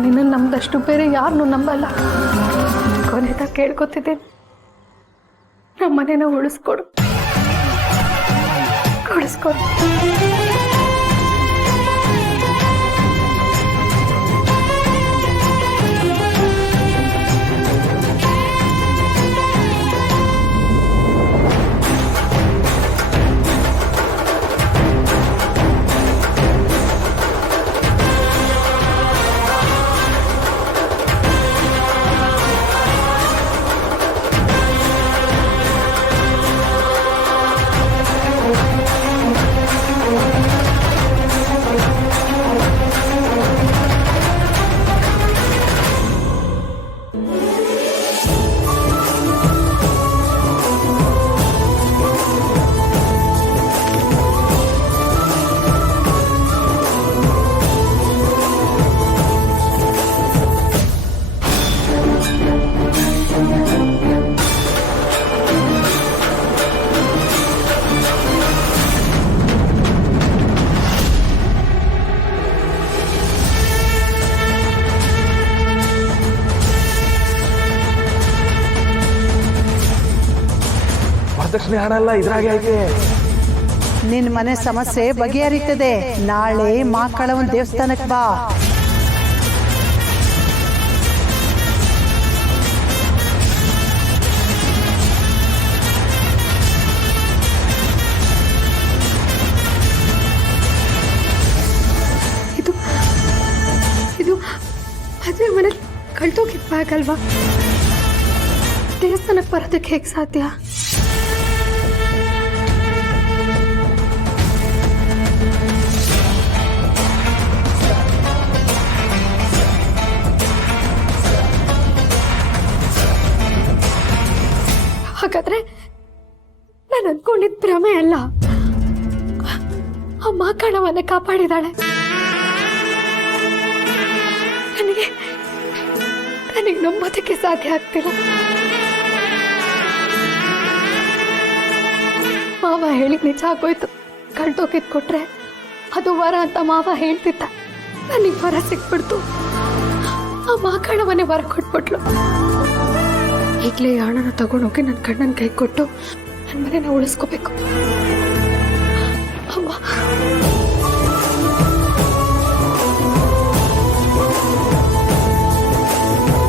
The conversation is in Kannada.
ನಾನು ನಿನ್ನನ್ನು ನಂಬದಷ್ಟು ಬೇರೆ ಯಾರನ್ನೂ ನಂಬಲ್ಲ. ಕೊನೆದಾಗ ಕೇಳ್ಕೊತಿದ್ದೀನಿ, ನಮ್ಮ ಮನೇನ ಉಳಿಸ್ಕೊಡು. ವರದಕ್ಷಿಣೆ ಹಣ ಎಲ್ಲ ಇದ್ರಾಗೆ ಐತೆ. ನಿನ್ ಮನೆ ಸಮಸ್ಯೆ ಬಗೆಹರಿತದೆ. ನಾಳೆ ಮಾಕಳವನ್ ದೇವಸ್ಥಾನಕ್ಕೆ ಬಾ. ಇದು ಇದು ಮದುವೆ ಮನೇಲಿ ಕಳ್ತೋಗಿದ್ ಬ್ಯಾಗ್ ಅಲ್ವಾ? ದೇವಸ್ಥಾನಕ್ಕೆ ಬರೋದಕ್ಕೆ ಹೇಗೆ ಸಾಧ್ಯ? ಹಾಗಾದ್ರೆ ನಾನು ಅನ್ಕೊಂಡಿದ್ ಭ್ರಮೆ ಅಲ್ಲ, ಅಮ್ಮ ಕಣವನ್ನ ಕಾಪಾಡಿದಾಳೆ. ನನಗೆ ನಂಬೋದಕ್ಕೆ ಸಾಧ್ಯ ಆಗ್ತಿಲ್ಲ. ಮಾವ ಹೇಳಿದ್ ನಿಜ ಆಗೋಯ್ತು. ಕಳ್ತೋಗಿದ್ ಕೊಟ್ರೆ ಅದು ವರ ಅಂತ ಮಾವ ಹೇಳ್ತಿದ್ದ. ನನಗೆ ವರ ಸಿಕ್ಬಿಡ್ತು. ಆ ಮಾಕಣವನ್ನೇ ವರ ಕೊಟ್ಬಿಟ್ಲು. ಈಗಲೇ ಹಣನ ತಗೊಂಡೋಗಿ ನನ್ನ ಕಣ್ಣನ ಕೈ ಕೊಟ್ಟು ನನ್ನ ಮನೆನ ಉಳಿಸ್ಕೋಬೇಕು. ಅಮ್ಮ